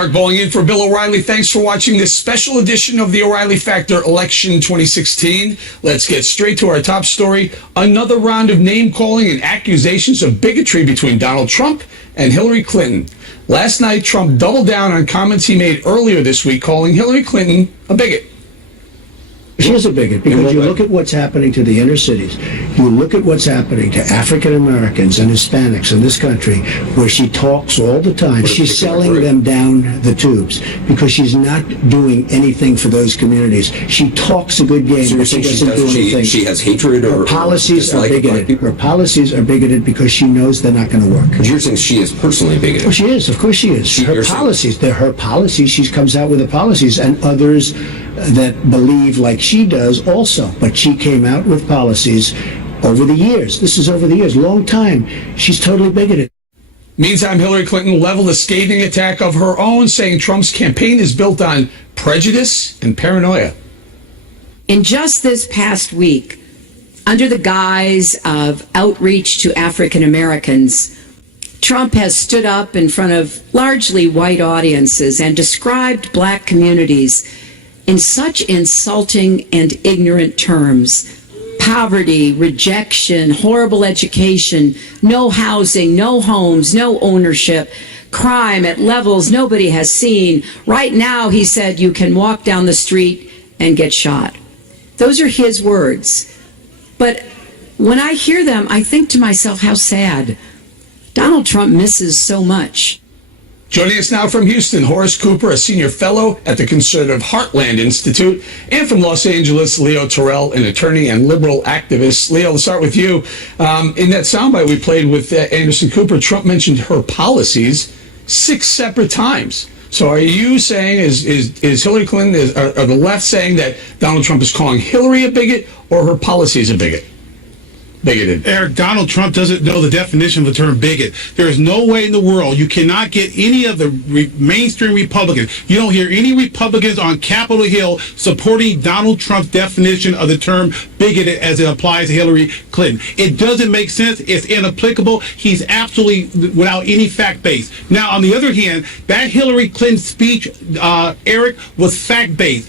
Eric bowling in for Bill O'Reilly. Thanks for watching this special edition of the O'Reilly Factor Election 2016. Let's get straight to our top story. Another round of name-calling and accusations of bigotry between Donald Trump and Hillary Clinton. Last night, Trump doubled down on comments he made earlier this week, calling Hillary Clinton a bigot. She is a bigot because you look at what's happening to the inner cities. You look at what's happening to African Americans and Hispanics in this country, where she talks all the time. She's selling them down the tubes because she's not doing anything for those communities. She talks a good game, but she doesn't do anything. She has hatred or her policies are bigoted. Her policies are bigoted because she knows they're not going to work. But you're saying she is personally bigoted? Well, she is. Of course she is. Her policies. They're her policies. She comes out with the policies, and others that believe like she does also. But she came out with policies over the years. This is over the years, long time. She's totally bigoted. Meantime, Hillary Clinton leveled a scathing attack of her own, saying Trump's campaign is built on prejudice and paranoia. In just this past week, under the guise of outreach to African Americans, Trump has stood up in front of largely white audiences and described black communities in such insulting and ignorant terms. Poverty, rejection, horrible education, no housing, no homes, no ownership, crime at levels nobody has seen. Right now, he said, you can walk down the street and get shot. Those are his words. But when I hear them, I think to myself, how sad. Donald Trump misses so much. Joining us now from Houston, Horace Cooper, a senior fellow at the Conservative Heartland Institute, and from Los Angeles, Leo Terrell, an attorney and liberal activist. Leo, let's start with you. In that soundbite we played with Anderson Cooper, Trump mentioned her policies 6 separate times. So are you saying, is Hillary Clinton, are the left saying that Donald Trump is calling Hillary a bigot, or her policies a bigot? Bigoted. Eric, Donald Trump doesn't know the definition of the term bigot. There is no way in the world you cannot get any of the mainstream Republicans. You don't hear any Republicans on Capitol Hill supporting Donald Trump's definition of the term bigoted as it applies to Hillary Clinton. It doesn't make sense. It's inapplicable. He's absolutely without any fact base. Now, on the other hand, that Hillary Clinton speech, Eric, was fact-based.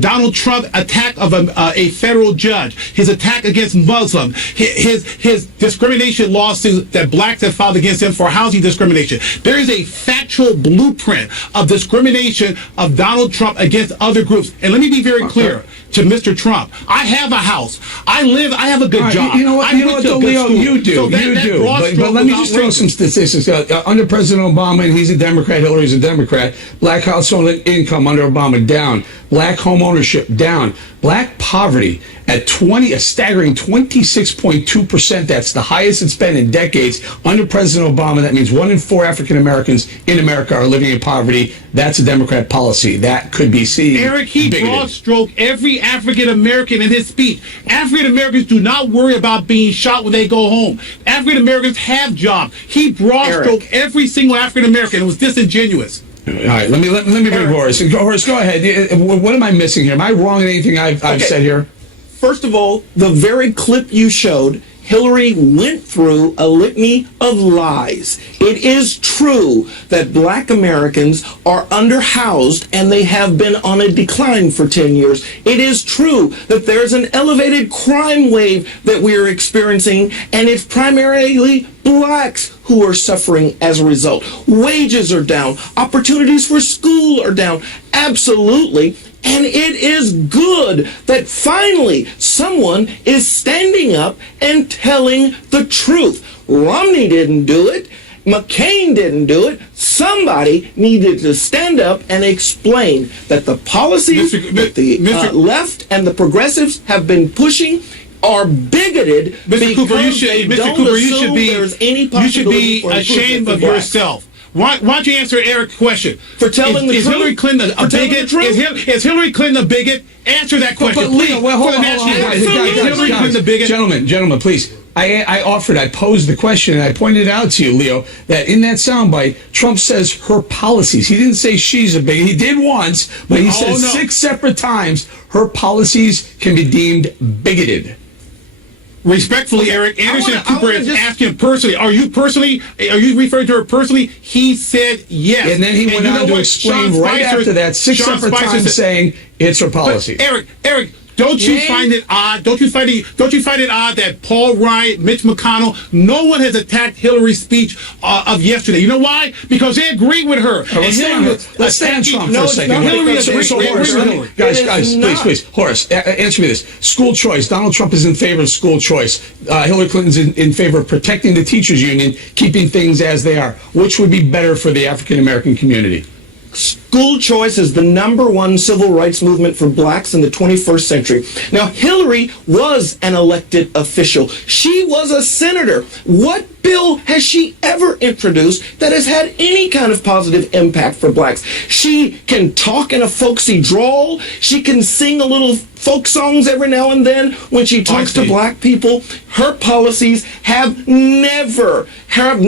Donald Trump attack of a federal judge, his attack against Muslims, his discrimination lawsuit that blacks have filed against him for housing discrimination. There is a factual blueprint of discrimination of Donald Trump against other groups. And let me be very clear to Mr. Trump. I have a house. I have a good job. You know what, Leo, you do. So but let me just throw some statistics. Under President Obama, and he's a Democrat, Hillary's a Democrat, black household income under Obama down. Black home ownership down. Black poverty at a staggering 26.2%. That's the highest it's been in decades. Under President Obama, that means 1 in 4 African Americans in America are living in poverty. That's a Democrat policy. That could be seen. Eric, he broad stroke every African American in his speech. African Americans do not worry about being shot when they go home. African Americans have jobs. He broad stroke every single African American. It was disingenuous. All right, let me bring Horace. Horace, go ahead. What am I missing here? Am I wrong in anything I've said here? First of all, the very clip you showed, Hillary went through a litany of lies. It is true that black Americans are underhoused and they have been on a decline for 10 years. It is true that there's an elevated crime wave that we are experiencing, and it's primarily blacks who are suffering as a result. Wages are down. Opportunities for school are down. Absolutely. And it is good that finally someone is standing up and telling the truth. Romney didn't do it. McCain didn't do it. Somebody needed to stand up and explain that the policies that the left and the progressives have been pushing are bigoted. Mr. Cooper, you should be ashamed of yourself. Why don't you answer Eric's question? For telling the truth? Is Hillary Clinton a bigot? Is Hillary Clinton a bigot? Answer that question, please. Hold on. Gentlemen, please. I posed the question, and I pointed out to you, Leo, that in that soundbite, Trump says her policies. He didn't say she's a bigot. He did once, but he says 6 separate times her policies can be deemed bigoted. Respectfully, Eric, Anderson I Cooper wanna is just- asking personally. Are you referring to her personally? He said yes. And then he went you on know to what? explain Sean right Spicer- after that, six Sean separate Spicer times said- saying it's her policy. But Eric, don't you find it odd? Don't you find it odd that Paul Ryan, Mitch McConnell, no one has attacked Hillary's speech of yesterday? You know why? Because they agree with her. Let's stay on Trump for a second. Hillary So, agrees with Horace, Hillary. guys, please, Horace, answer me this. School choice. Donald Trump is in favor of school choice. Hillary Clinton's in favor of protecting the teachers union, keeping things as they are. Which would be better for the African American community? School choice is the #1 civil rights movement for blacks in the 21st century. Now, Hillary was an elected official. She was a senator. What bill has she ever introduced that has had any kind of positive impact for blacks? She can talk in a folksy drawl. She can sing a little folk songs every now and then when she talks to black people. Her policies have never. Her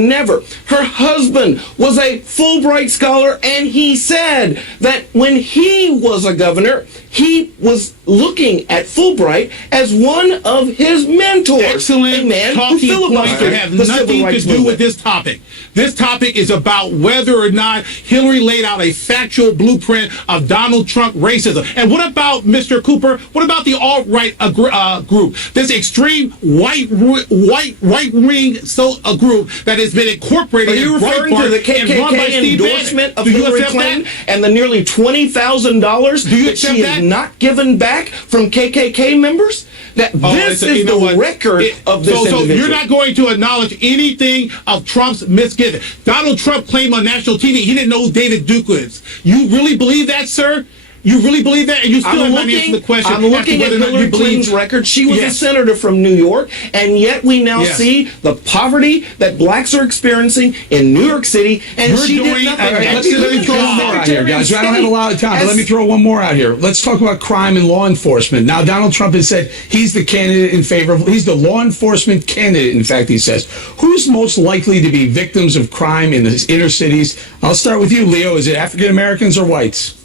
husband was a Fulbright scholar, and he said that when he was a governor, he was looking at Fulbright as one of his mentors. Excellent a man who talking points that filibustered have the civil nothing to rights do movement. with this topic. This topic is about whether or not Hillary laid out a factual blueprint of Donald Trump racism. And what about Mr. Cooper? What about the alt-right group? This extreme right wing group that has been incorporated. Are you in referring to Breitbart the and run by KKK Steve endorsement Bannon? of Do you Hillary accept Clinton that? and the nearly $20,000 Do you that accept she that? has not given back from KKK members? That this is the record of this individual. So you're not going to acknowledge anything of Trump's misgiving. Donald Trump claimed on national TV he didn't know who David Duke is. You really believe that, sir? You really believe that? And you still have not answered the question. I'm looking at Hillary Clinton's record. She was a senator from New York, and yet we now see the poverty that blacks are experiencing in New York City, and she did nothing. Let me throw one more out here, guys. I don't have a lot of time, but let me throw one more out here. Let's talk about crime and law enforcement. Now, Donald Trump has said he's the candidate in favor of, he's the law enforcement candidate, in fact, he says. Who's most likely to be victims of crime in the inner cities? I'll start with you, Leo. Is it African Americans or whites?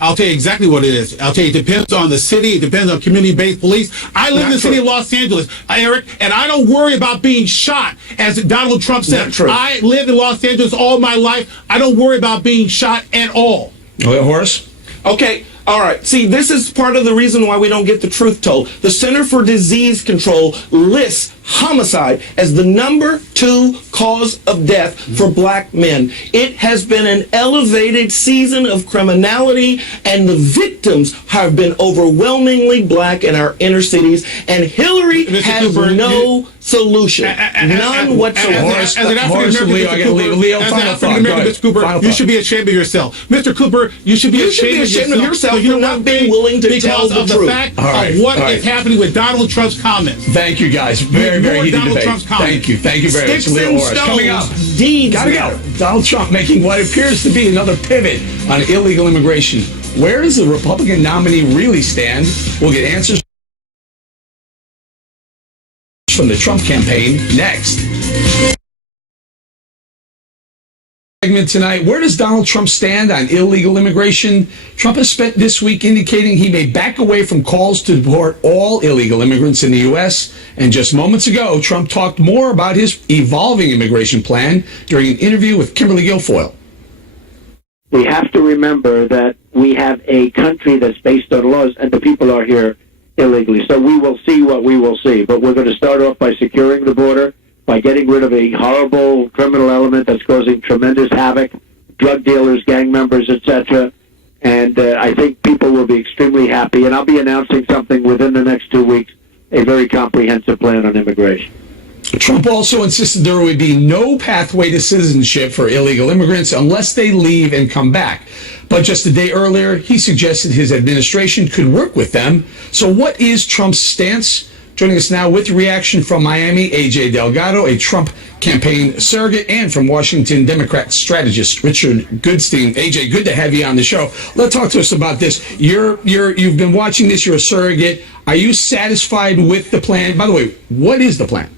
I'll tell you exactly what it is. I'll tell you, it depends on the city. It depends on community-based police. I live in the city of Los Angeles, Eric, and I don't worry about being shot, as Donald Trump said. I lived in Los Angeles all my life. I don't worry about being shot at all. Horace? Okay. All right. See, this is part of the reason why we don't get the truth told. The Center for Disease Control lists homicide as the #2 cause of death for black men. It has been an elevated season of criminality, and the victims have been overwhelmingly black in our inner cities. And Hillary has no solution. None whatsoever. As an African-American, Mr. Cooper, you should be ashamed of yourself. Mr. Cooper, you should be ashamed of yourself for not being willing to tell the truth. Because of the fact of what is happening with Donald Trump's comments. Thank you, guys. Very heated debate. Thank you very much. Sticks Leo and Horace. Coming up, deeds gotta go. Donald Trump making what appears to be another pivot on illegal immigration. Where does the Republican nominee really stand? We'll get answers from the Trump campaign next. Segment tonight. Where does Donald Trump stand on illegal immigration? Trump has spent this week indicating he may back away from calls to deport all illegal immigrants in the U.S. And just moments ago, Trump talked more about his evolving immigration plan during an interview with Kimberly Guilfoyle. We have to remember that we have a country that's based on laws, and the people are here illegally. So we will see what we will see. But we're going to start off by securing the border, by getting rid of a horrible criminal element that's causing tremendous havoc, drug dealers, gang members, etc. And I think people will be extremely happy. And I'll be announcing something within the next 2 weeks, a very comprehensive plan on immigration. Trump also insisted there would be no pathway to citizenship for illegal immigrants unless they leave and come back. But just a day earlier, he suggested his administration could work with them. So what is Trump's stance? Joining us now with reaction from Miami, AJ Delgado, a Trump campaign surrogate, and from Washington, Democrat strategist Richard Goodstein. AJ, good to have you on the show. Let's talk to us about this. You've been watching this. You're a surrogate. Are you satisfied with the plan? By the way, what is the plan?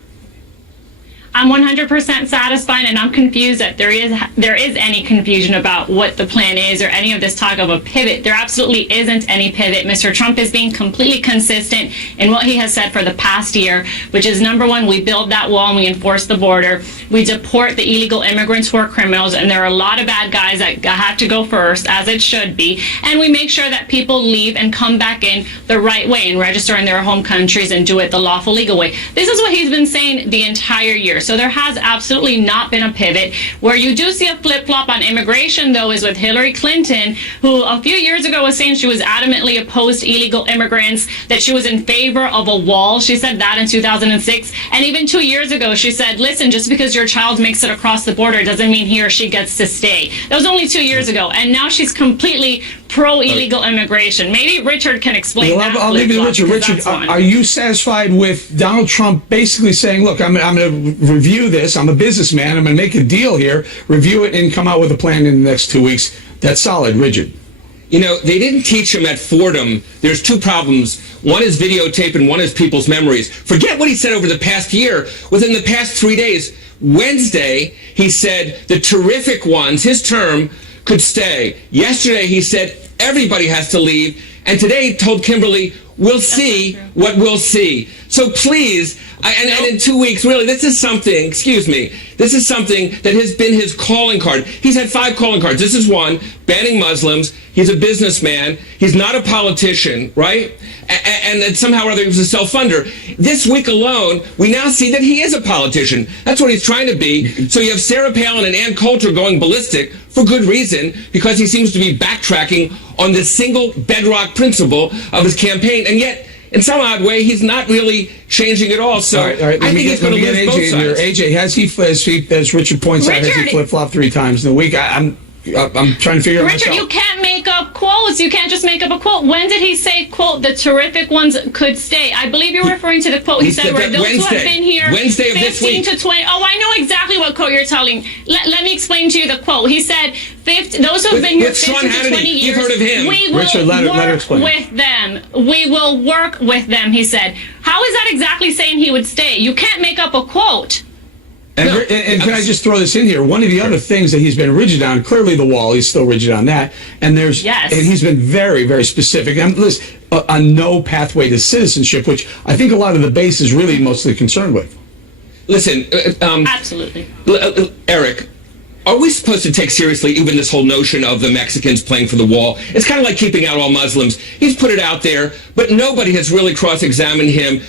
I'm 100% satisfied, and I'm confused that there is any confusion about what the plan is or any of this talk of a pivot. There absolutely isn't any pivot. Mr. Trump is being completely consistent in what he has said for the past year, which is, number one, we build that wall and we enforce the border. We deport the illegal immigrants who are criminals, and there are a lot of bad guys that have to go first, as it should be. And we make sure that people leave and come back in the right way and register in their home countries and do it the lawful, legal way. This is what he's been saying the entire year. So there has absolutely not been a pivot. Where you do see a flip-flop on immigration, though, is with Hillary Clinton, who a few years ago was saying she was adamantly opposed to illegal immigrants, that she was in favor of a wall. She said that in 2006. And even 2 years ago, she said, listen, just because your child makes it across the border doesn't mean he or she gets to stay. That was only 2 years ago. And now she's completely pro-illegal immigration. Maybe Richard can explain that. I'll leave it to Richard. Richard, are you satisfied with Donald Trump basically saying, look, I'm going to review this. I'm a businessman. I'm going to make a deal here, review it, and come out with a plan in the next 2 weeks? That's solid. Richard. You know, they didn't teach him at Fordham. There's two problems. One is videotape and one is people's memories. Forget what he said over the past year. Within the past 3 days, Wednesday, he said the terrific ones, his term, could stay. Yesterday, he said everybody has to leave. And today, he told Kimberly, we'll see what we'll see. So please, and in 2 weeks, really, this is something, excuse me, this is something that has been his calling card. He's had 5 calling cards. This is one, banning Muslims. He's a businessman. He's not a politician, right? And that somehow or other he was a self-funder. This week alone, we now see that he is a politician. That's what he's trying to be. So you have Sarah Palin and Ann Coulter going ballistic for good reason, because he seems to be backtracking on this single bedrock principle of his campaign. And yet, in some odd way, he's not really changing at all. So all right, I think he's going to lose both sides. AJ, has he, as Richard points out, has he flip-flopped 3 times in a week? I'm trying to figure out Richard, myself. you can't make up quotes. You can't just make up a quote. When did he say, quote, the terrific ones could stay? I believe you're referring to the quote he said where those who have been here Wednesday of 15 this week. to 20. Oh, I know exactly what quote you're telling. Let me explain to you the quote. He said, those who have been here 15 to 20 years, you've heard of him. we will Richard, let her work explain. with them. We will work with them, he said. How is that exactly saying he would stay? You can't make up a quote. And can I just throw this in here? One of the other things that he's been rigid on, clearly the wall, he's still rigid on that. And and he's been very, very specific. And listen, a no pathway to citizenship, which I think a lot of the base is really mostly concerned with. Listen, Absolutely. Eric, are we supposed to take seriously even this whole notion of the Mexicans playing for the wall? It's kind of like keeping out all Muslims. He's put it out there, but nobody has really cross-examined him.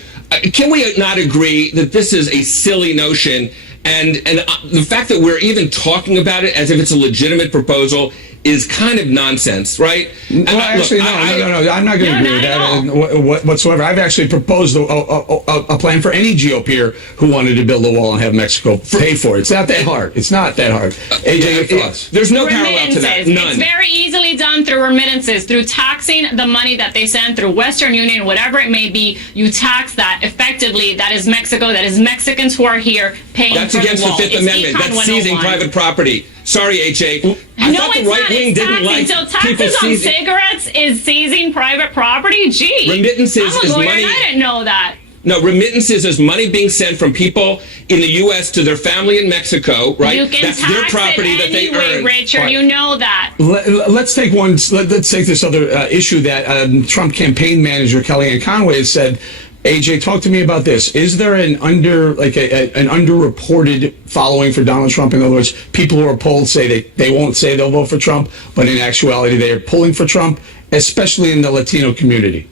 Can we not agree that this is a silly notion? And the fact that we're even talking about it as if it's a legitimate proposal is kind of nonsense, right? Well, actually, no. I'm not going to agree with that whatsoever. I've actually proposed a plan for any GOPer who wanted to build a wall and have Mexico pay for it. It's not that hard. It's not that hard. AJ, your thoughts? There's no parallel to that. None. It's very easily done through remittances, through taxing the money that they send through Western Union, whatever it may be. You tax that effectively. That is Mexico. That is Mexicans who are here paying That's for the against wall. the Fifth Amendment. That's seizing private property. Sorry, AJ. I No, thought the it's right not. wing It's didn't taxing. like So people taxes on seizing. cigarettes is seizing private property? Gee. Remittances I'm a is lawyer money. and I didn't know that. No, remittances is money being sent from people in the U.S. to their family in Mexico, right? You can That's tax their property it that they anyway, earn. Richard. Right. You know that. Let's take this other issue that Trump campaign manager Kellyanne Conway has said. AJ, talk to me about this. Is there an underreported following for Donald Trump? In other words, people who are polled say they won't say they'll vote for Trump, but in actuality they are pulling for Trump, especially in the Latino community.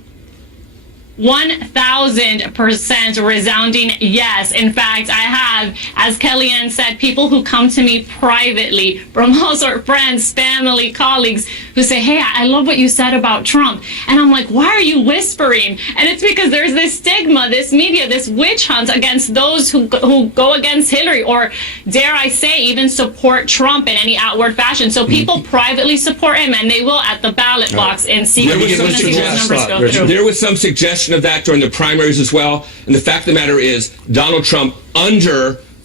1,000% resounding yes. In fact, I have, as Kellyanne said, people who come to me privately from all sorts of friends, family, colleagues who say, hey, I love what you said about Trump. And I'm like, why are you whispering? And it's because there's this stigma, this media, this witch hunt against those who go against Hillary or, dare I say, even support Trump in any outward fashion. So people privately support him, and they will at the ballot box in secret. There was some suggestion of that during the primaries as well. And the fact of the matter is, Donald Trump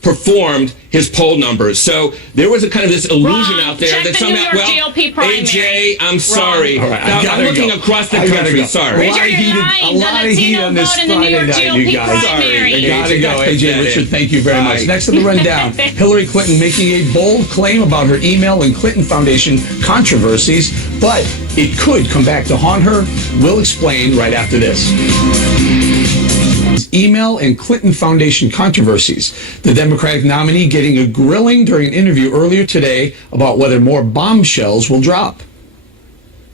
outperformed his poll numbers. So there was a kind of this illusion Wrong. out there Check that the somehow, New York GOP primary. AJ, I'm sorry. All right, I Now, gotta I'm looking go. across the I gotta country. go. Sorry. A lot of Richard, heat, you're a lying. lot The of heat Latino on this vote in the New Friday York night, GOP you guys. primary. I gotta AJ, go. got AJ that Richard, in. thank you very much. Bye. Next on the rundown, Hillary Clinton making a bold claim about her email and Clinton Foundation controversies, but it could come back to haunt her. We'll explain right after this. Email and Clinton Foundation controversies. The Democratic nominee getting a grilling during an interview earlier today about whether more bombshells will drop.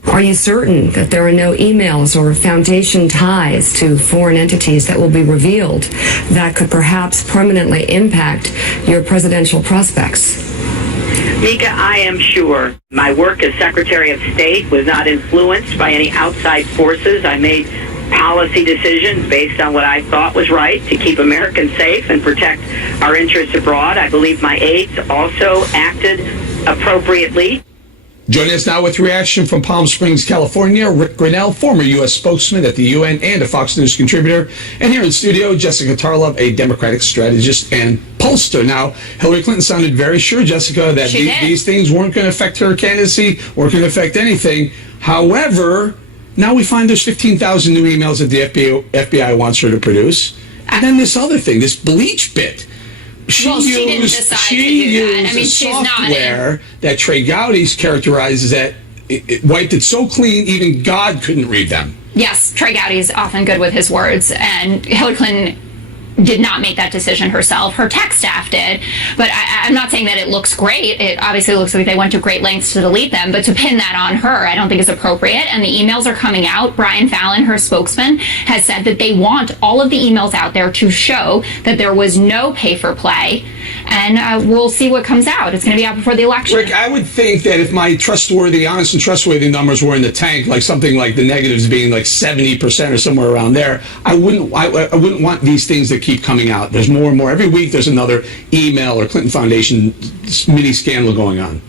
Are you certain that there are no emails or foundation ties to foreign entities that will be revealed that could perhaps permanently impact your presidential prospects? Mika, I am sure my work as Secretary of State was not influenced by any outside forces. I made policy decisions based on what I thought was right to keep Americans safe and protect our interests abroad. I believe my aides also acted appropriately. Joining us now with reaction from Palm Springs, California, Rick Grinnell, former U.S. spokesman at the UN and a Fox News contributor. And here in studio, Jessica Tarlov, a Democratic strategist and pollster. Now, Hillary Clinton sounded very sure, Jessica, that these things weren't going to affect her candidacy, weren't going to affect anything. However, now we find there's 15,000 new emails that the FBI wants her to produce. And then this other thing, this bleach bit. She didn't decide to do that. I mean, she's not software that Trey Gowdy's characterizes that it wiped it so clean even God couldn't read them. Yes, Trey Gowdy is often good with his words, and Hillary Clinton did not make that decision herself. Her tech staff did, but I'm not saying that it looks great. It obviously looks like they went to great lengths to delete them, but to pin that on her, I don't think is appropriate. And the emails are coming out. Brian Fallon, her spokesman, has said that they want all of the emails out there to show that there was no pay for play. And we'll see what comes out. It's going to be out before the election. Rick, I would think that if my honest and trustworthy numbers were in the tank, like something like the negatives being like 70% or somewhere around there, I wouldn't want these things to keep coming out. There's more and more. Every week there's another email or Clinton Foundation mini scandal going on.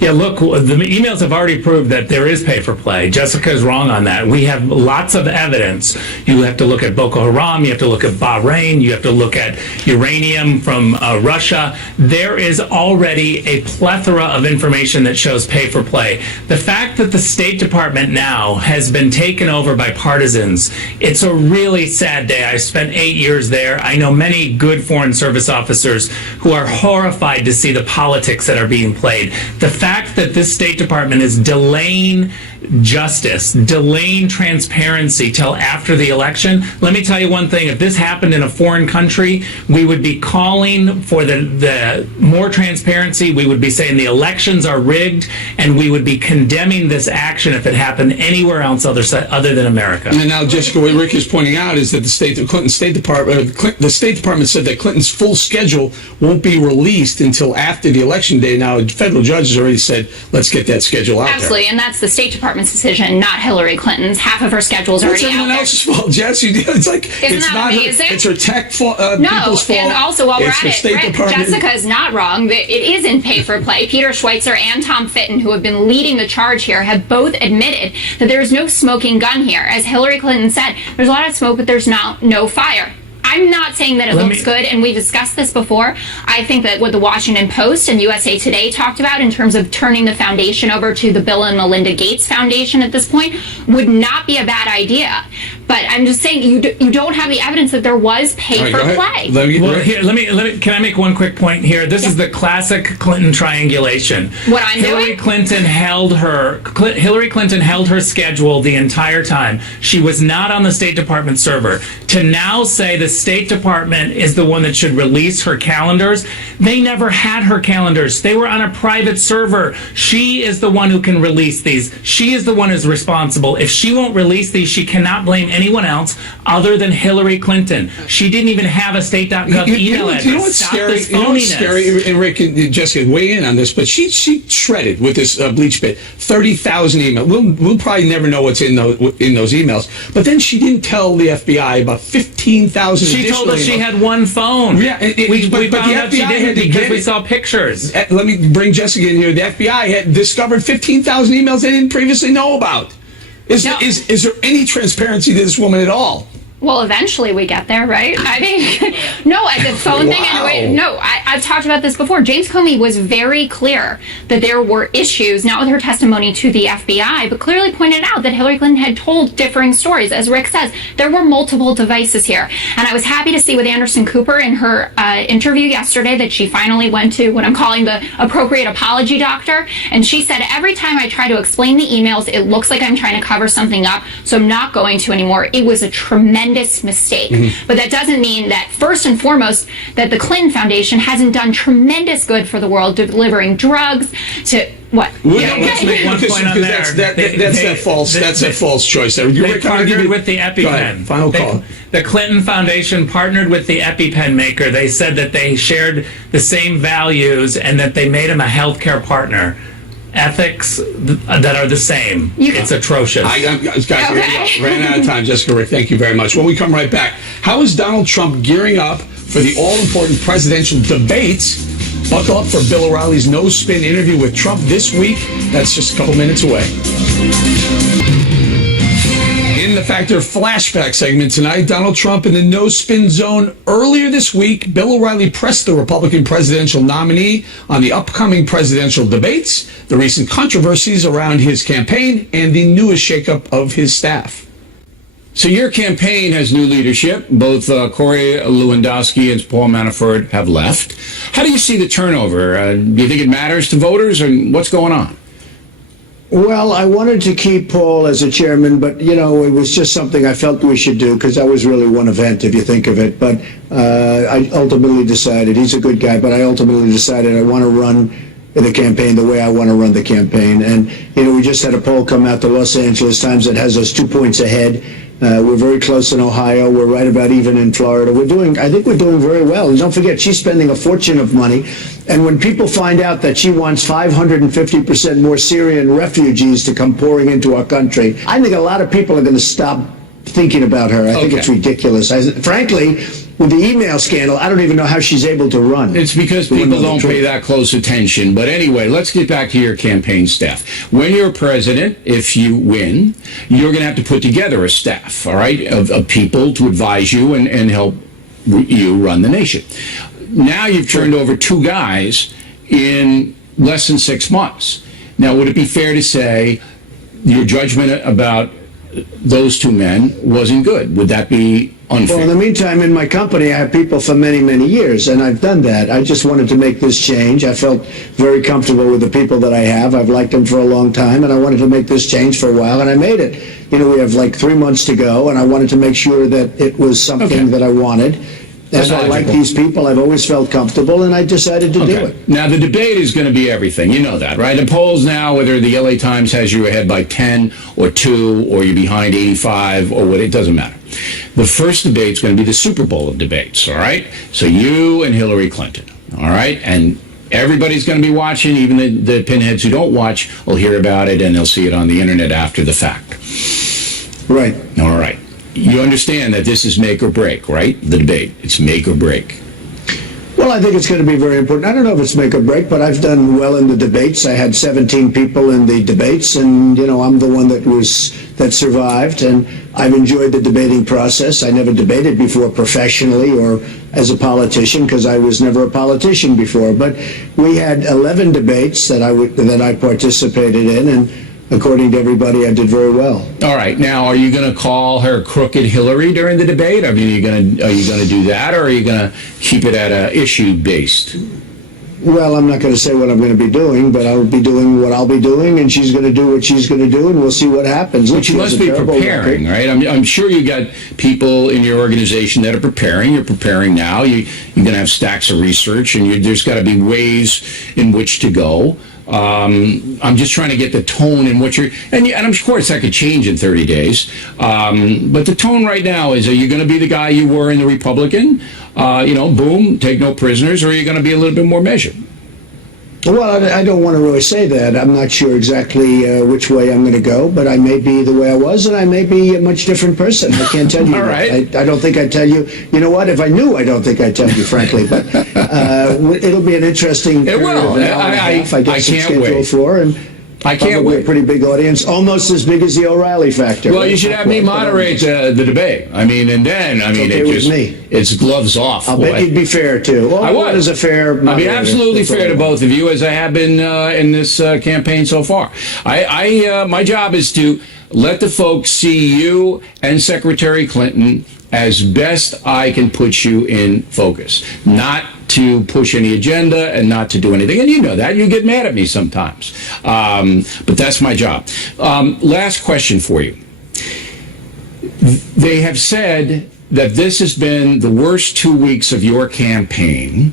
Yeah, look, the emails have already proved that there is pay for play. Jessica is wrong on that. We have lots of evidence. You have to look at Boko Haram, you have to look at Bahrain, you have to look at uranium from Russia. There is already a plethora of information that shows pay for play. The fact that the State Department now has been taken over by partisans, it's a really sad day. I spent 8 years there. I know many good Foreign Service officers who are horrified to see the politics that are being played. The fact that this State Department is delaying justice, delaying transparency till after the election. Let me tell you one thing. If this happened in a foreign country, we would be calling for the more transparency. We would be saying the elections are rigged, and we would be condemning this action if it happened anywhere else other than America. And now, Jessica, what Rick is pointing out is that the State Department said that Clinton's full schedule won't be released until after the election day. Now, federal judges already said, let's get that schedule out Absolutely, and that's the State Department's decision, not Hillary Clinton's. Half of her schedule is there. already It's out everyone there. else's fault, Jess. It's like, Isn't it's that not amazing? It's her tech people's No, fault. and also while we're It's at the it, State Rick, Department. Jessica is not wrong. It is in pay for play. Peter Schweitzer and Tom Fitton, who have been leading the charge here, have both admitted that there is no smoking gun here. As Hillary Clinton said, there's a lot of smoke, but there's no fire. I'm not saying that it looks good, and we discussed this before. I think that what the Washington Post and USA Today talked about in terms of turning the foundation over to the Bill and Melinda Gates Foundation at this point would not be a bad idea. But I'm just saying you don't have the evidence that there was pay for play. Can I make one quick point here? This is the classic Clinton triangulation. What I'm Hillary doing? Clinton held her schedule the entire time. She was not on the State Department server. To now say the State Department is the one that should release her calendars, they never had her calendars. They were on a private server. She is the one who can release these. She is the one who's responsible. If she won't release these, she cannot blame anyone else other than Hillary Clinton. She didn't even have a state.gov email address. You know what's scary? And Rick and Jessica weigh in on this, but she shredded with this bleach bit 30,000 emails. We'll probably never know what's in those emails. But then she didn't tell the FBI about 15,000. She told us she had one phone. Yeah, we found out she didn't because we saw pictures. Let me bring Jessica in here. The FBI had discovered 15,000 emails they didn't previously know about. Is there any transparency to this woman at all? Well, eventually we get there, right? I mean, no, the phone thing. Anyway, no, I've talked about this before. James Comey was very clear that there were issues, not with her testimony to the FBI, but clearly pointed out that Hillary Clinton had told differing stories. As Rick says, there were multiple devices here. And I was happy to see with Anderson Cooper in her interview yesterday that she finally went to what I'm calling the appropriate apology doctor. And she said, every time I try to explain the emails, it looks like I'm trying to cover something up, so I'm not going to anymore. It was a tremendous mistake. But that doesn't mean that, first and foremost, that the Clinton Foundation hasn't done tremendous good for the world, delivering drugs to what? Let's make one point on there. That's a false choice. They partnered with the EpiPen. Final call. The Clinton Foundation partnered with the EpiPen maker. They said that they shared the same values and that they made him a healthcare partner. Ethics that are the same. It's atrocious. Guys, ran out of time. Jessica, Rick, thank you very much. When we come right back, how is Donald Trump gearing up for the all-important presidential debates? Buckle up for Bill O'Reilly's no-spin interview with Trump this week. That's just a couple minutes away. In the Factor flashback segment tonight, Donald Trump in the no-spin zone. Earlier this week, Bill O'Reilly pressed the Republican presidential nominee on the upcoming presidential debates, the recent controversies around his campaign, and the newest shakeup of his staff. So your campaign has new leadership. Both Corey Lewandowski and Paul Manafort have left. How do you see the turnover? Do you think it matters to voters, or what's going on? Well, I wanted to keep Paul as a chairman, but, it was just something I felt we should do because that was really one event, if you think of it. But I ultimately decided, he's a good guy, but I ultimately decided I want to run the campaign the way I want to run the campaign. And, we just had a poll come out, the Los Angeles Times, that has us 2 points ahead. We're very close in Ohio. We're right about even in Florida. I think we're doing very well. And don't forget, she's spending a fortune of money. And when people find out that she wants 550% more Syrian refugees to come pouring into our country, I think a lot of people are going to stop thinking about her. I think it's ridiculous. Frankly, with the email scandal, I don't even know how she's able to run. It's because people don't pay that close attention. But anyway, let's get back to your campaign staff. When you're president, if you win, you're going to have to put together a staff, all right, of people to advise you and help you run the nation. Now you've turned over 2 guys in less than 6 months. Now, would it be fair to say your judgment about those 2 men wasn't good? Would that be unfair? Well, in the meantime, in my company, I have people for many, many years, and I've done that. I just wanted to make this change. I felt very comfortable with the people that I have. I've liked them for a long time, and I wanted to make this change for a while, and I made it. We have like 3 months to go, and I wanted to make sure that it was something that I wanted. And I like these people. I've always felt comfortable, and I decided to do it. Now, the debate is going to be everything. You know that, right? The polls now, whether the LA Times has you ahead by 10 or 2, or you're behind 85, or what, it doesn't matter. The first debate is going to be the Super Bowl of debates, all right? So you and Hillary Clinton, all right? And everybody's going to be watching. Even the pinheads who don't watch will hear about it, and they'll see it on the internet after the fact. Right. All right. You understand that this is make or break, right? The debate. It's make or break. Well, I think it's going to be very important. I don't know if it's make or break, but I've done well in the debates. I had 17 people in the debates, and, I'm the one that survived, and I've enjoyed the debating process. I never debated before professionally or as a politician because I was never a politician before. But we had 11 debates that I participated in, and according to everybody, I did very well. All right. Now, are you going to call her Crooked Hillary during the debate? I mean, are you going to do that, or are you going to keep it at a issue-based? Well, I'm not going to say what I'm going to be doing, but I'll be doing what I'll be doing, and she's going to do what she's going to do, and we'll see what happens. But you must be preparing, right? I'm sure you got people in your organization that are preparing. You're preparing now. You're going to have stacks of research, and there's got to be ways in which to go. I'm just trying to get the tone in what you're, and of course that could change in 30 days. But the tone right now is: are you going to be the guy you were in the Republican? Boom, take no prisoners, or are you going to be a little bit more measured? Well, I don't want to really say that. I'm not sure exactly which way I'm going to go, but I may be the way I was, and I may be a much different person. I can't tell you. All right. I don't think I'd tell you. You know what? If I knew, I don't think I'd tell you, frankly. But it'll be an interesting period of an hour and a half, I guess, I can't wait. For, and I can't Probably wait. a pretty big audience, almost as big as the O'Reilly factor. Well, right? you should have me moderate the debate. okay with me. It's gloves off. I'll bet you'd be fair, too. Well, I was. Is a fair I'll be moderator. absolutely That's all fair I to want. both of you, as I have been in this campaign so far. My job is to let the folks see you and Secretary Clinton as best I can put you in focus, not to push any agenda and not to do anything. And you know that. You get mad at me sometimes. But that's my job. Last question for you. They have said that this has been the worst 2 weeks of your campaign,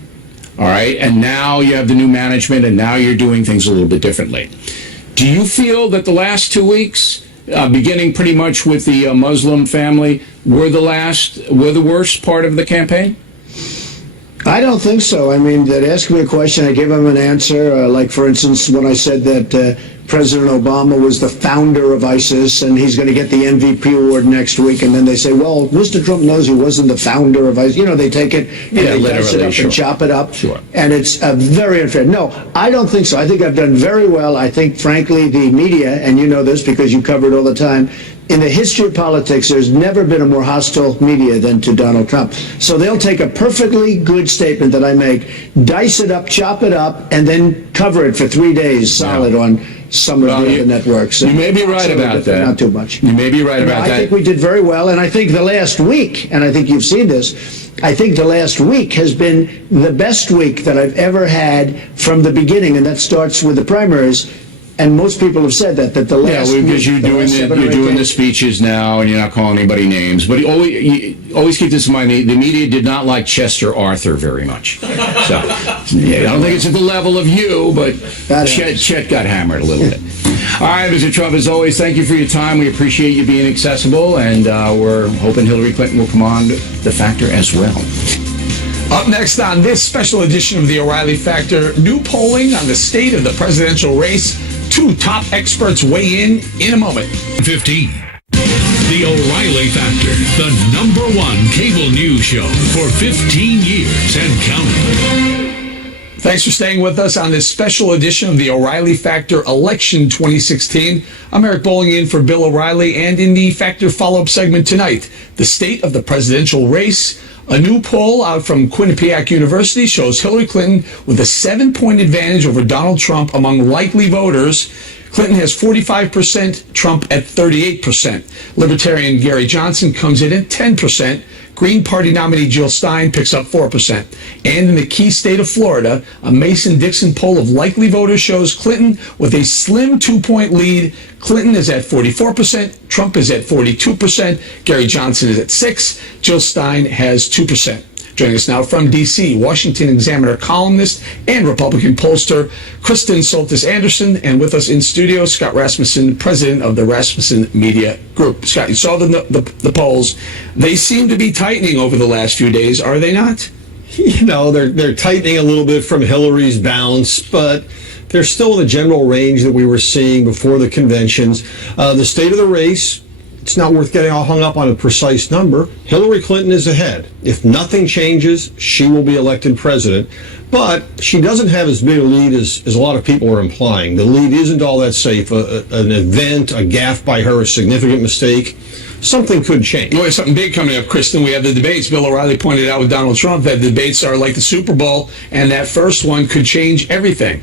all right? And now you have the new management, and now you're doing things a little bit differently. Do you feel that the last 2 weeks, beginning pretty much with the Muslim family, were the worst part of the campaign? I don't think so. I mean, they'd ask me a question, I give them an answer. Like, for instance, when I said that President Obama was the founder of ISIS and he's going to get the MVP award next week, and then they say, well, Mr. Trump knows he wasn't the founder of ISIS. You know, they take it and they dice it up and chop it up. Sure. And it's very unfair. No, I don't think so. I think I've done very well. I think, frankly, the media, and you know this because you cover it all the time, in the history of politics, there's never been a more hostile media than to Donald Trump. So they'll take a perfectly good statement that I make, dice it up, chop it up, and then cover it for 3 days solid on some of the other networks. You may be right about that. Not too much. You may be right about that. I think we did very well, and I think the last week, and I think you've seen this, I think the last week has been the best week that I've ever had from the beginning, and that starts with the primaries. And most people have said that the last because week, you're doing the speeches now, and you're not calling anybody names. But you always keep this in mind: the media did not like Chester Arthur very much. So I don't think it's at the level of you, but Chet got hammered a little bit. All right, Mr. Trump, as always, thank you for your time. We appreciate you being accessible, and we're hoping Hillary Clinton will come on the Factor as well. Up next on this special edition of the O'Reilly Factor, new polling on the state of the presidential race. 2 top experts weigh in a moment. 15. The O'Reilly Factor, the #1 cable news show for 15 years and counting. Thanks for staying with us on this special edition of the O'Reilly Factor Election 2016. I'm Eric Bowling in for Bill O'Reilly, and in the Factor follow-up segment tonight, the state of the presidential race. A new poll out from Quinnipiac University shows Hillary Clinton with a 7-point advantage over Donald Trump among likely voters. Clinton has 45%, Trump at 38%. Libertarian Gary Johnson comes in at 10%. Green Party nominee Jill Stein picks up 4%. And in the key state of Florida, a Mason-Dixon poll of likely voters shows Clinton with a slim 2-point lead. Clinton is at 44%, Trump is at 42%, Gary Johnson is at 6%, Jill Stein has 2%. Joining us now from D.C., Washington Examiner columnist and Republican pollster Kristen Soltis Anderson, and with us in studio, Scott Rasmussen, president of the Rasmussen Media Group. Scott, you saw the polls. They seem to be tightening over the last few days, are they not? You know, they're tightening a little bit from Hillary's bounce, but they're still in the general range that we were seeing before the conventions. The state of the race, it's not worth getting all hung up on a precise number. Hillary Clinton is ahead. If nothing changes, she will be elected president. But she doesn't have as big a lead as a lot of people are implying. The lead isn't all that safe. An event, a gaffe by her, a significant mistake, something could change. Well, there's something big coming up, Kristen. We have the debates. Bill O'Reilly pointed out with Donald Trump that the debates are like the Super Bowl, and that first one could change everything.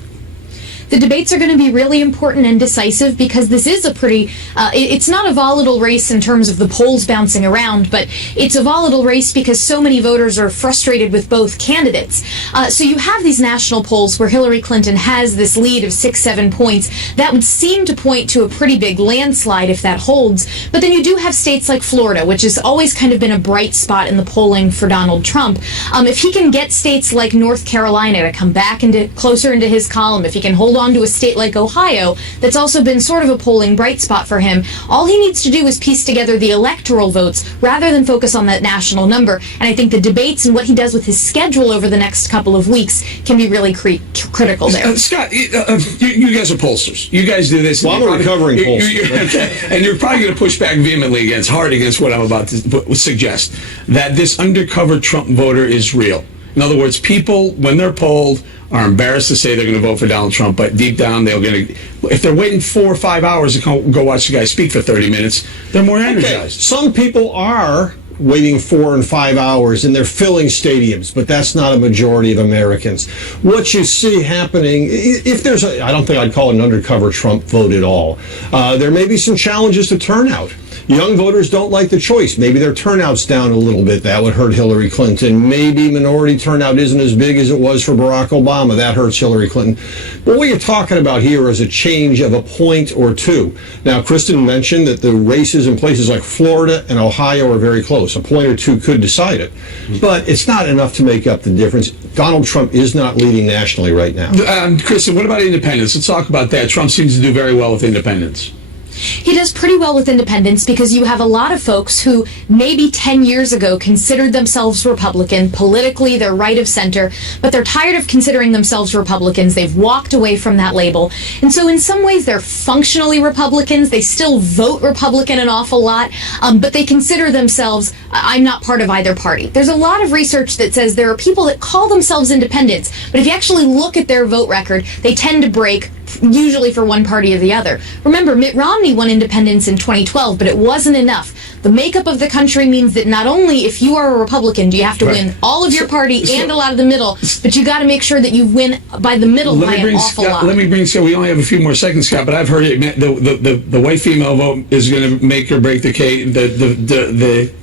The debates are going to be really important and decisive because this is a pretty, it's not a volatile race in terms of the polls bouncing around, but it's a volatile race because so many voters are frustrated with both candidates. So you have these national polls where Hillary Clinton has this lead of 6-7 points. That would seem to point to a pretty big landslide if that holds. But then you do have states like Florida, which has always kind of been a bright spot in the polling for Donald Trump. If he can get states like North Carolina to come back closer into his column, if he can hold on to a state like Ohio that's also been sort of a polling bright spot for him, all he needs to do is piece together the electoral votes rather than focus on that national number. And I think the debates and what he does with his schedule over the next couple of weeks can be really critical there. Scott, you guys are pollsters. You guys do this. Well, I'm a recovering pollster. And you're probably going to push back vehemently hard against what I'm about to suggest, that this undercover Trump voter is real. In other words, people, when they're polled, are embarrassed to say they're going to vote for Donald Trump, but deep down they're going to. If they're waiting 4 or 5 hours to go watch the guy speak for 30 minutes, they're more energized. Okay. Some people are waiting 4 and 5 hours and they're filling stadiums, but that's not a majority of Americans. What you see happening, if there's I don't think I'd call it an undercover Trump vote at all. There may be some challenges to turnout. Young voters don't like the choice. Maybe their turnout's down a little bit. That would hurt Hillary Clinton. Maybe minority turnout isn't as big as it was for Barack Obama. That hurts Hillary Clinton. But what you're talking about here is a change of a point or two. Now, Kristen mentioned that the races in places like Florida and Ohio are very close. A point or two could decide it. But it's not enough to make up the difference. Donald Trump is not leading nationally right now. Kristen, what about independents? Let's talk about that. Trump seems to do very well with independents. He does pretty well with independents because you have a lot of folks who maybe 10 years ago considered themselves Republican. Politically, they're right of center, but they're tired of considering themselves Republicans. They've walked away from that label. And so in some ways, they're functionally Republicans. They still vote Republican an awful lot, but they consider themselves, I'm not part of either party. There's a lot of research that says there are people that call themselves independents, but if you actually look at their vote record, they tend to break usually for one party or the other. Remember, Mitt Romney won independence in 2012, but it wasn't enough. The makeup of the country means that not only if you are a Republican do you have to win all of your party and a lot of the middle, but you got to make sure that you win by the middle by an awful lot. Let me bring Scott. We only have a few more seconds, Scott, but I've heard it, the white female vote is going to make or break the campaign.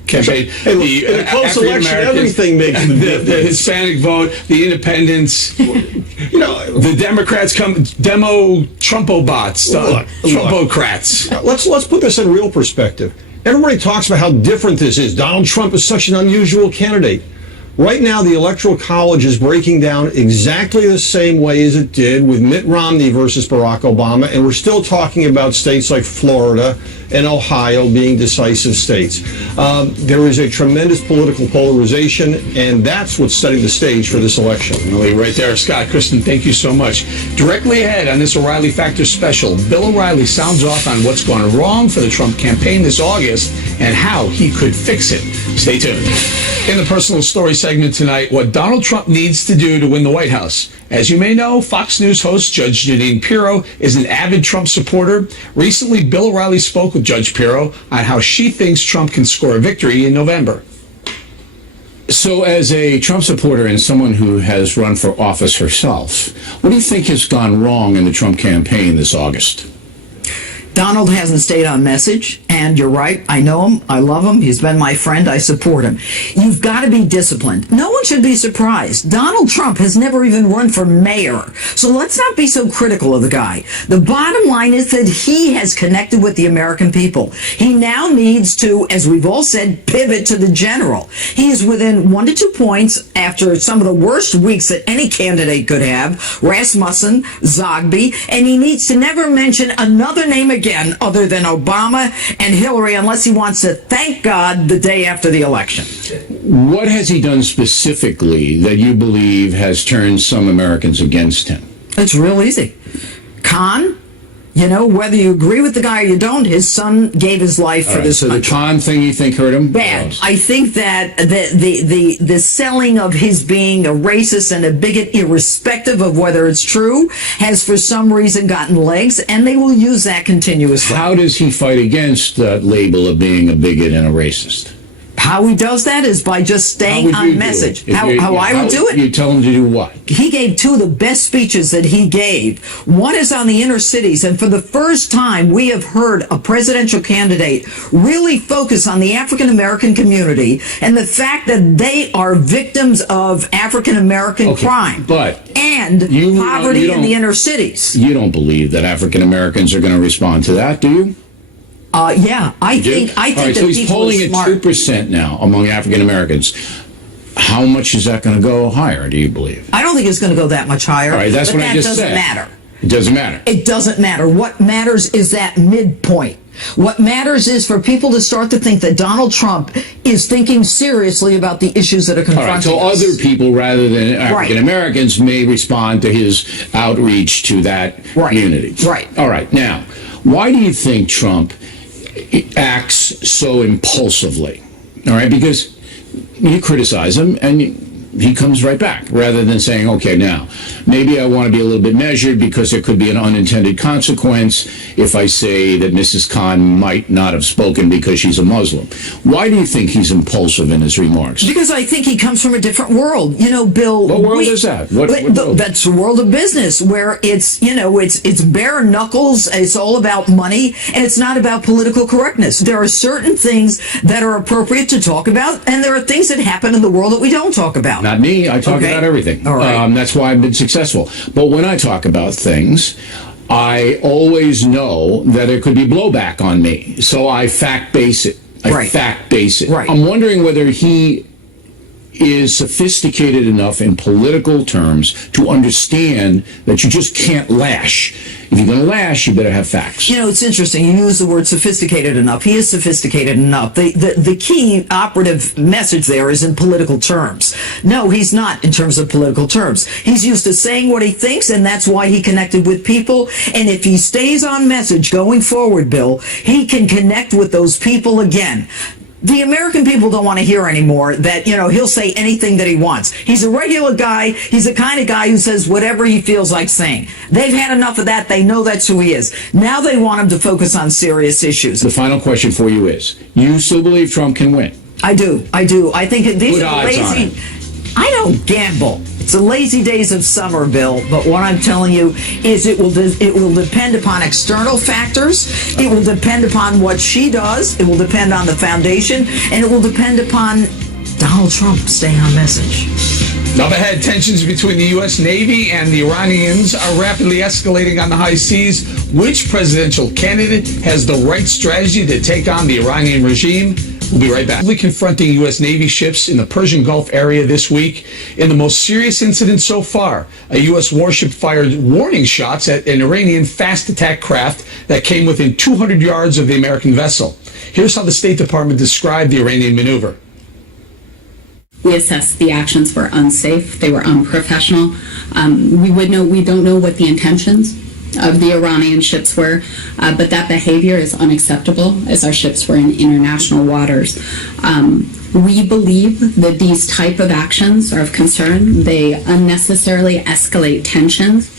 Hey, in a close election, everything makes the difference. The Hispanic vote, the independents, the Democrats demo Trumpo-bots, Trumpocrats. Let's put this in real perspective. Everybody talks about how different this is. Donald Trump is such an unusual candidate. Right now, the Electoral College is breaking down exactly the same way as it did with Mitt Romney versus Barack Obama, and we're still talking about states like Florida and Ohio being decisive states. There is a tremendous political polarization, and that's what's setting the stage for this election. Right there, Scott. Kristen, thank you so much. Directly ahead on this O'Reilly Factor special, Bill O'Reilly sounds off on what's gone wrong for the Trump campaign this August and how he could fix it. Stay tuned. In the personal story segment tonight, what Donald Trump needs to do to win the White House. As you may know, Fox News host Judge Jeanine Pirro is an avid Trump supporter. Recently, Bill O'Reilly spoke with Judge Pirro on how she thinks Trump can score a victory in November. So as a Trump supporter and someone who has run for office herself, what do you think has gone wrong in the Trump campaign this August? Donald hasn't stayed on message, and you're right. I know him. I love him. He's been my friend. I support him. You've got to be disciplined. No one should be surprised. Donald Trump has never even run for mayor. So let's not be so critical of the guy. The bottom line is that he has connected with the American people. He now needs to, as we've all said, pivot to the general. He is within 1 to 2 points after some of the worst weeks that any candidate could have, Rasmussen, Zogby, and he needs to never mention another name again other than Obama and Hillary unless he wants to thank God the day after the election. What has he done specifically that you believe has turned some Americans against him? It's real easy. Khan, whether you agree with the guy or you don't, his son gave his life for this country. So the Khan thing you think hurt him? Bad. I think that the selling of his being a racist and a bigot, irrespective of whether it's true, has for some reason gotten legs, and they will use that continuously. How does he fight against that label of being a bigot and a racist? How he does that is by just staying on message. How I would do it? You tell him to do what? He gave 2 of the best speeches that he gave. One is on the inner cities, and for the first time, we have heard a presidential candidate really focus on the African American community and the fact that they are victims of African American crime and poverty in the inner cities. You don't believe that African Americans are going to respond to that, do you? Yeah, I think that so he's polling at 2% now among African Americans. How much is that going to go higher, do you believe? I don't think it's going to go that much higher. All right, that's what I just said. That doesn't matter. It doesn't matter. It doesn't matter. What matters is that midpoint. What matters is for people to start to think that Donald Trump is thinking seriously about the issues that are confronting us. So other people, rather than African Americans, may respond to his outreach to that community. Right. All right. Now, why do you think Trump acts so impulsively? All right, because you criticize him, and he comes right back, rather than saying, okay, now, maybe I want to be a little bit measured because there could be an unintended consequence if I say that Mrs. Khan might not have spoken because she's a Muslim. Why do you think he's impulsive in his remarks? Because I think he comes from a different world. You know, Bill. What world is that? What world? That's the world of business, where it's, you know, it's bare knuckles, it's all about money, and it's not about political correctness. There are certain things that are appropriate to talk about, and there are things that happen in the world that we don't talk about. Not me. I talk about everything. All right. That's why I've been successful. But when I talk about things, I always know that there could be blowback on me. So I fact base it. Fact base it. Right. I'm wondering whether he is sophisticated enough in political terms to understand that you just can't lash. If you're going to lash, you better have facts. You know, it's interesting. You use the word sophisticated enough. He is sophisticated enough. The key operative message there is in political terms. No, he's not in terms of political terms. He's used to saying what he thinks, and that's why he connected with people. And if he stays on message going forward, Bill, he can connect with those people again. The American people don't want to hear anymore that, you know, he'll say anything that he wants. He's a regular guy. He's the kind of guy who says whatever he feels like saying. They've had enough of that. They know that's who he is. Now they want him to focus on serious issues. The final question for you is, you still believe Trump can win? I do. I think these are lazy. I don't gamble. It's the lazy days of summer, Bill. But what I'm telling you is it will depend upon external factors. It will depend upon what she does. It will depend on the foundation. And it will depend upon Donald Trump staying on message. Up ahead, tensions between the U.S. Navy and the Iranians are rapidly escalating on the high seas. Which presidential candidate has the right strategy to take on the Iranian regime? We'll be right back. Confronting U.S. Navy ships in the Persian Gulf area this week. In the most serious incident so far, a U.S. warship fired warning shots at an Iranian fast attack craft that came within 200 yards of the American vessel. Here's how the State Department described the Iranian maneuver. We assessed the actions were unsafe. They were unprofessional. We don't know what the intentions of the Iranian ships were, but that behavior is unacceptable as our ships were in international waters. We believe that these type of actions are of concern. They unnecessarily escalate tensions.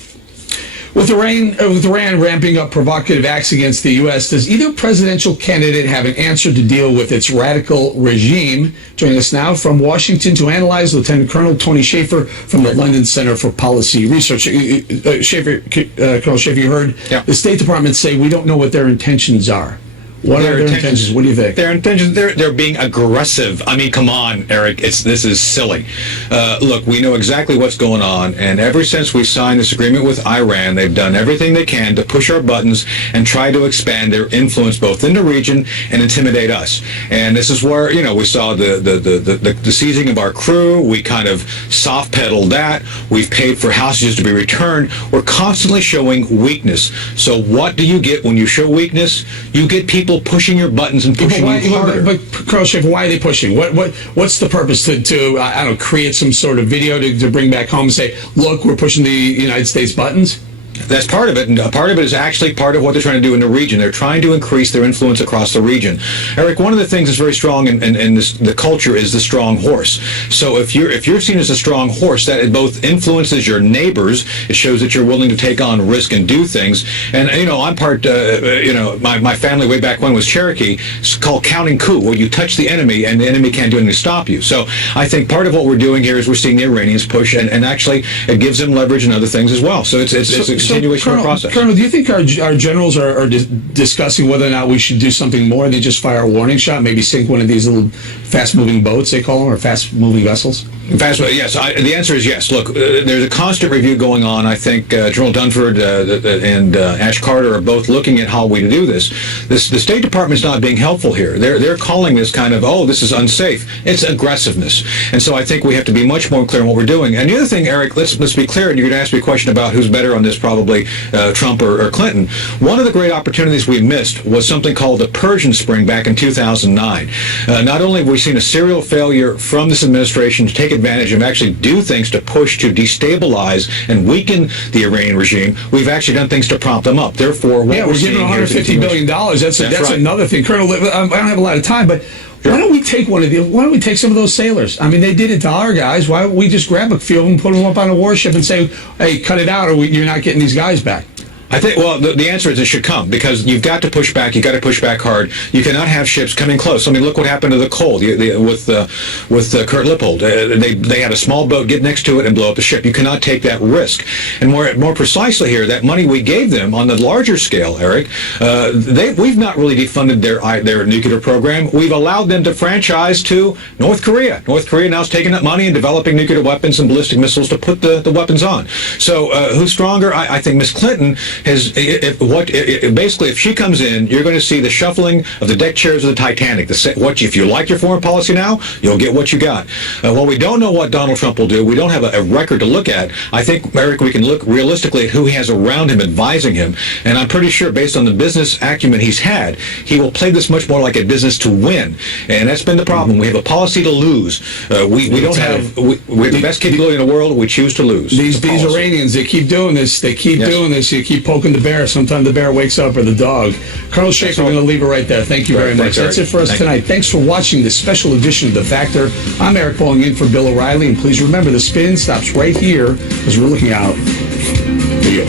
With Iran ramping up provocative acts against the U.S., does either presidential candidate have an answer to deal with its radical regime? Joining us now from Washington to analyze, Lieutenant Colonel Tony Shaffer from the London Center for Policy Research. Colonel Shaffer, you heard the State Department say we don't know what their intentions are. What are their intentions? What do you think? Their intentions, they're being aggressive. I mean, come on, Eric. This is silly. Look, we know exactly what's going on, and ever since we signed this agreement with Iran, they've done everything they can to push our buttons and try to expand their influence both in the region and intimidate us. And this is where, you know, we saw the seizing of our crew. We kind of soft pedaled that. We've paid for hostages to be returned. We're constantly showing weakness. So what do you get when you show weakness? You get people pushing your buttons and pushing you harder. But Colonel Shaffer, why are they pushing? What's the purpose to I don't know, create some sort of video to bring back home and say, look, we're pushing the United States buttons? That's part of it, and part of it is actually part of what they're trying to do in the region. They're trying to increase their influence across the region. Eric, one of the things that's very strong in the culture is the strong horse. So if you're seen as a strong horse, that it both influences your neighbors, it shows that you're willing to take on risk and do things. And you know, I'm part. My family way back when was Cherokee. It's called counting coup, where you touch the enemy and the enemy can't do anything to stop you. So I think part of what we're doing here is we're seeing the Iranians push, and actually it gives them leverage and other things as well. So it's continuation of the process. Colonel, do you think our generals are discussing whether or not we should do something more than just fire a warning shot, maybe sink one of these little fast-moving boats, they call them, or fast-moving vessels? Yes. The answer is yes. Look, there's a constant review going on. I think General Dunford and Ash Carter are both looking at how we do this. The State Department's not being helpful here. They're calling this kind of, this is unsafe. It's aggressiveness. And so I think we have to be much more clear on what we're doing. And the other thing, Eric, let's be clear, and you're going to ask me a question about who's better on this, probably Trump or Clinton. One of the great opportunities we missed was something called the Persian Spring back in 2009. Not only have we seen a serial failure from this administration to take advantage and actually do things to push to destabilize and weaken the Iranian regime, we've actually done things to prompt them up. Therefore, we're giving $150 billion. That's right. Another thing. Colonel, I don't have a lot of time, but Why don't we take why don't we take some of those sailors? I mean, they did it to our guys. Why don't we just grab a few of them, put them up on a warship, and say, "Hey, cut it out, or you're not getting these guys back." I think, well, the answer is it should come, because you've got to push back. You've got to push back hard. You cannot have ships coming close. I mean, look what happened to the Cole with Kurt Lippold. They had a small boat get next to it and blow up the ship. You cannot take that risk. And more precisely here, that money we gave them on the larger scale, Eric, we've not really defunded their nuclear program. We've allowed them to franchise to North Korea. North Korea now is taking that money and developing nuclear weapons and ballistic missiles to put the weapons on. So who's stronger? I think Miss Clinton basically, if she comes in, you're going to see the shuffling of the deck chairs of the Titanic. If you like your foreign policy now, you'll get what you got. Well, we don't know what Donald Trump will do. We don't have a record to look at. I think, Eric, we can look realistically at who he has around him advising him, and I'm pretty sure, based on the business acumen he's had, he will play this much more like a business to win, and that's been the problem. We have a policy to lose. We have the best capability in the world. We choose to lose. These Iranians, they keep doing this. They keep doing this. You keep poking the bear. Sometimes the bear wakes up, or the dog. Colonel Shaker, we're going to leave it right there. Thank you very much. That's it for us tonight. Thanks for watching this special edition of The Factor. I'm Eric Pauling in for Bill O'Reilly, and please remember, the spin stops right here as we're looking out for you.